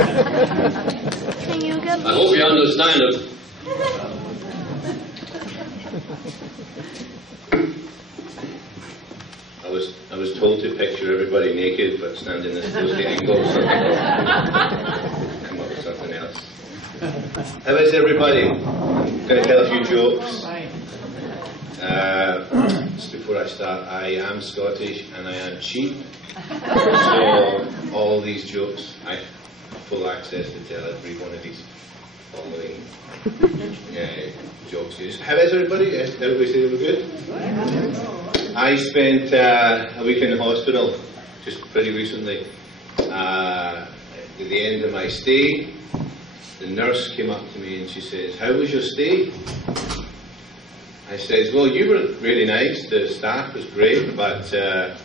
Can you get me? I hope you understand it. I was told to picture everybody naked, but standing at those angles. Come up with something else. How is everybody? I'm going to tell a few jokes. Just before I start, I am Scottish and I am cheap. So all these jokes, I have full access to tell every one of these following jokes. How is everybody? Everybody say they were good? I spent a week in the hospital just pretty recently. At the end of my stay, the nurse came up to me and she says, "How was your stay?" I says, "Well, you were really nice, the staff was great, but the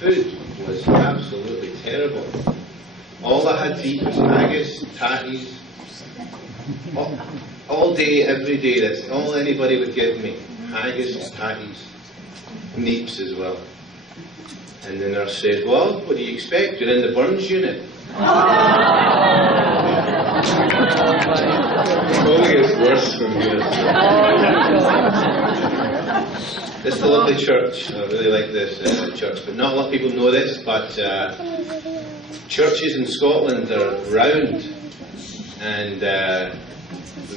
food was absolutely terrible. All I had to eat was haggis, tatties, all day, every day. That's all anybody would give me. Haggis, tatties, neeps as well." And the nurse said, "Well, what do you expect? You're in the burns unit." It only gets worse from here. This is a lovely church. I really like this church, but not a lot of people know this, but churches in Scotland are round, and the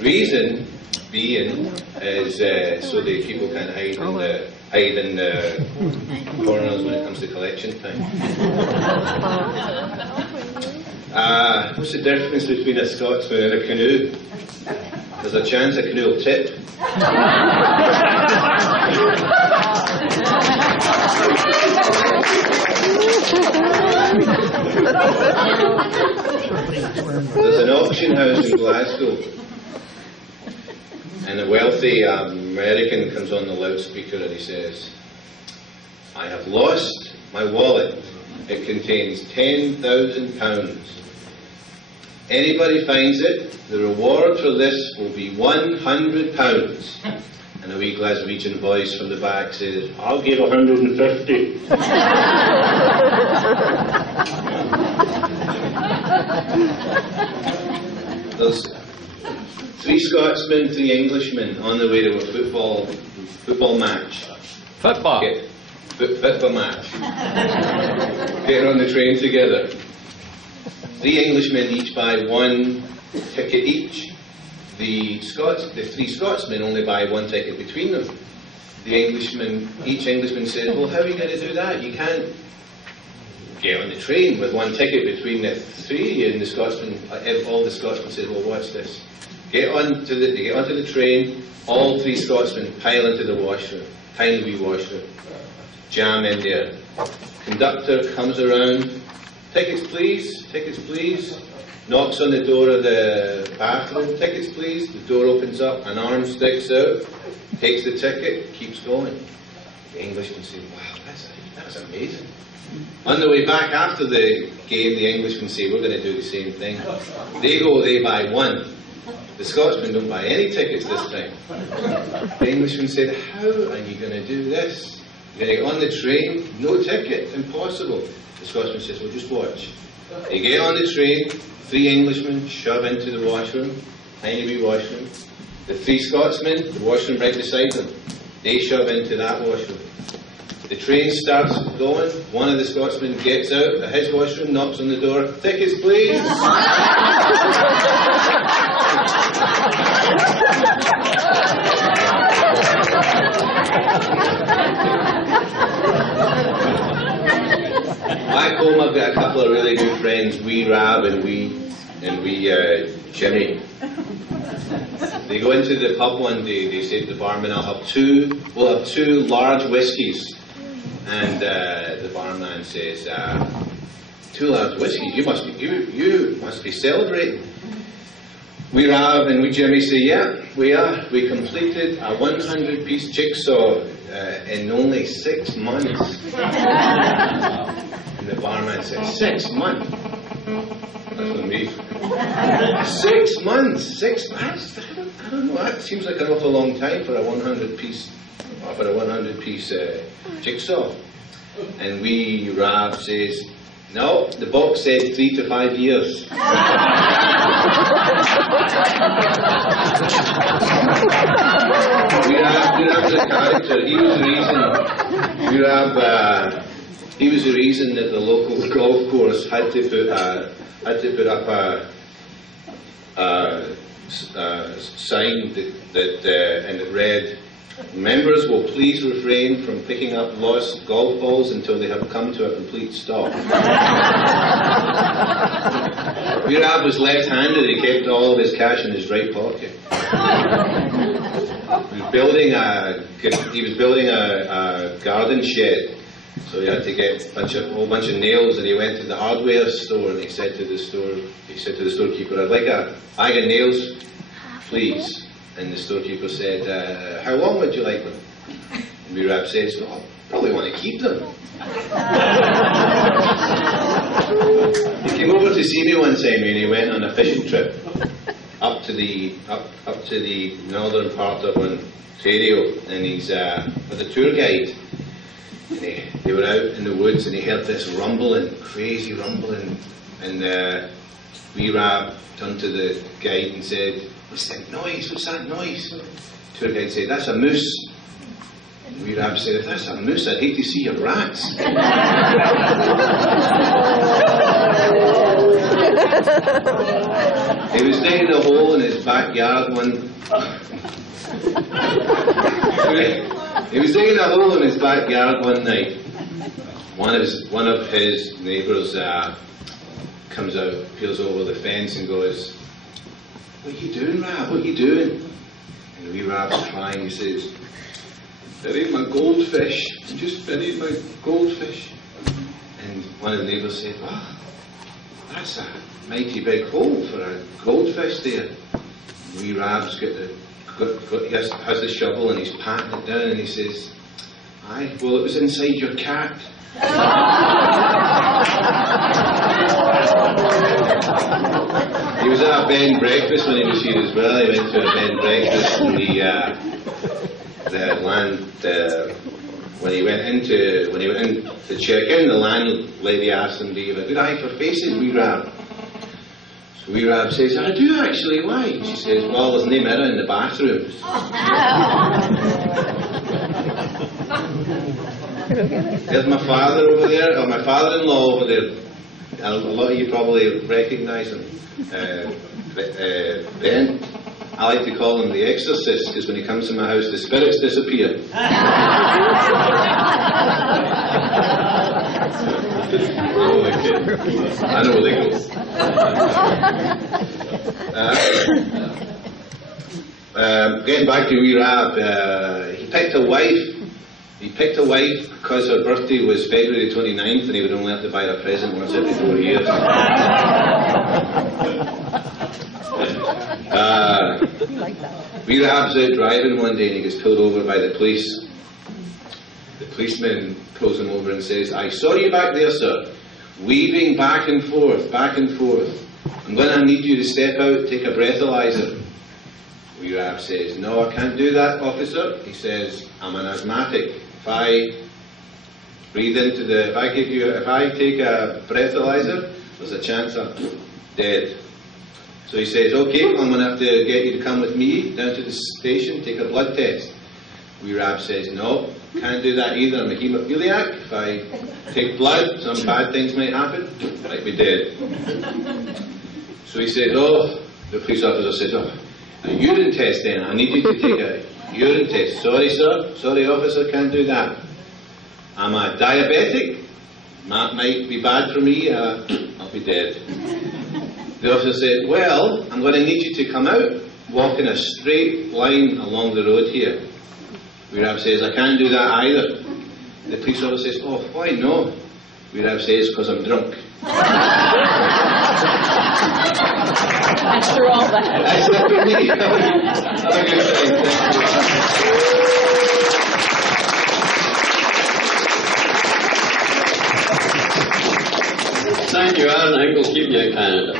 reason being is so that people can hide in the corners when it comes to collection time. What's the difference between a Scotsman and a canoe? There's a chance a canoe will tip. There's an auction house in Glasgow, and a wealthy American comes on the loudspeaker and he says, "I have lost my wallet. It contains £10,000. Anybody finds it, the reward for this will be £100. And a wee Glaswegian voice from the back says, "I'll give 150. There's 3 Scotsmen, 3 Englishmen on the way to a football match. Football? Football match. Getting on the train together. 3 Englishmen each buy 1 ticket each. The 3 Scotsmen only buy 1 ticket between them. Each Englishman says, "Well, how are you going to do that? You can't get on the train with 1 ticket between the 3." And the Scotsman, all the Scotsmen said, "Well, watch this. They get onto the train, all 3 Scotsmen pile into the washroom, tiny wee washroom, jam in there. Conductor comes around, tickets please, knocks on the door of the bathroom, tickets please, the door opens up, an arm sticks out, takes the ticket, keeps going. The Englishman says, "Wow, that's amazing." On the way back after the game, the Englishmen say, "We're going to do the same thing." They buy 1. The Scotsmen don't buy any tickets this time. The Englishman said, "How are you going to do this? You're going to get on the train, no ticket, impossible." The Scotsman says, "Well, just watch." They get on the train, 3 Englishmen shove into the washroom, tiny wee washroom. The 3 Scotsmen, the washroom right beside them, they shove into that washroom. The train starts going, one of the Scotsmen gets out of his washroom, knocks on the door, "Tickets please." Back home I've got a couple of really good friends, wee Rab and wee Jimmy. They go into the pub one day, they say to the barman, we'll have two large whiskies. And the barman says, 2 large whiskies, you must be celebrating. We Rab and we Jimmy say, "Yeah, we are. We completed a 100-piece jigsaw in only 6 months." And the barman says, 6 months? That's what me. 6 months? 6 months? I don't know. That seems like an awful long time for a 100-piece jigsaw. And we Rab says, No, the box said 3 to 5 years. Wirab was a character. He was the reason that the local golf course had to put up a sign and it read, "Members will please refrain from picking up lost golf balls until they have come to a complete stop." Wirab was left-handed. He kept all of his cash in his right pocket. He was building a garden shed, so he had to get a whole bunch of nails. And he went to the hardware store and he said to the storekeeper, "I'd like a bag of nails, please." And the storekeeper said, "How long would you like them?" And Wirab says, "Well, I probably want to keep them." He came over to see me one time and he went on a fishing trip up to the northern part of Ontario, and he's with a tour guide. And they were out in the woods and he heard this rumbling, crazy rumbling, and Wirab turned to the guide and said, "What's that noise? What's that noise?" The tour guide said, "That's a moose." And Wirab said, "If that's a moose, I'd hate to see your rats." He was digging a hole in his backyard one. He was digging a hole in his backyard one night. One of his neighbours comes out, peels over the fence, and goes, "What are you doing, Rab? What are you doing?" And Wirab's crying. He says, "Buried my goldfish. I just buried my goldfish." And one of the neighbours said, "Wow, that's a mighty big hole for a goldfish there." And Wirab's has the shovel and he's patting it down and he says, "Aye, well, it was inside your cat." He was at a bed and breakfast when he was here as well. He went to a bed and breakfast and when he went in to check in, the landlady asked him, "Do you have a good eye for faces, Wirab?" So Wirab says, "I do actually, why?" She says, "Well, there's no mirror in the bathroom." There's my father over there, or my father-in-law over there. A lot of you probably recognise him. Ben. I like to call him the exorcist, because when he comes to my house, the spirits disappear. I know where they go. Getting back to Wirab, he picked a wife. He picked a wife because her birthday was February 29th and he would only have to buy her a present once every 4 years. Wirab's out driving one day and he gets pulled over by the police. The policeman pulls him over and says, "I saw you back there, sir, weaving back and forth, back and forth. I'm going to need you to step out, take a breathalyzer." Wirab says, "No, I can't do that, officer." He says, "I'm an asthmatic. If I take a breathalyzer, there's a chance I'm dead." So he says, "Okay, I'm going to have to get you to come with me down to the station, take a blood test." Wirab says, "No, can't do that either. I'm a haemophiliac. If I take blood, some bad things might happen. I might be dead." So he says, the police officer says, "A urine test then. I need you to take a urine test." "Sorry, sir. Sorry, officer, can't do that. I'm a diabetic. That might be bad for me. I'll be dead." The officer said, "Well, I'm going to need you to come out, walk in a straight line along the road here." Wirab says, "I can't do that either." The police officer says, "Oh, why no?" Wirab says, "Because I'm drunk." After all that. That's it for me. Have a good Thank you, Alan. I think we'll keep you in Canada.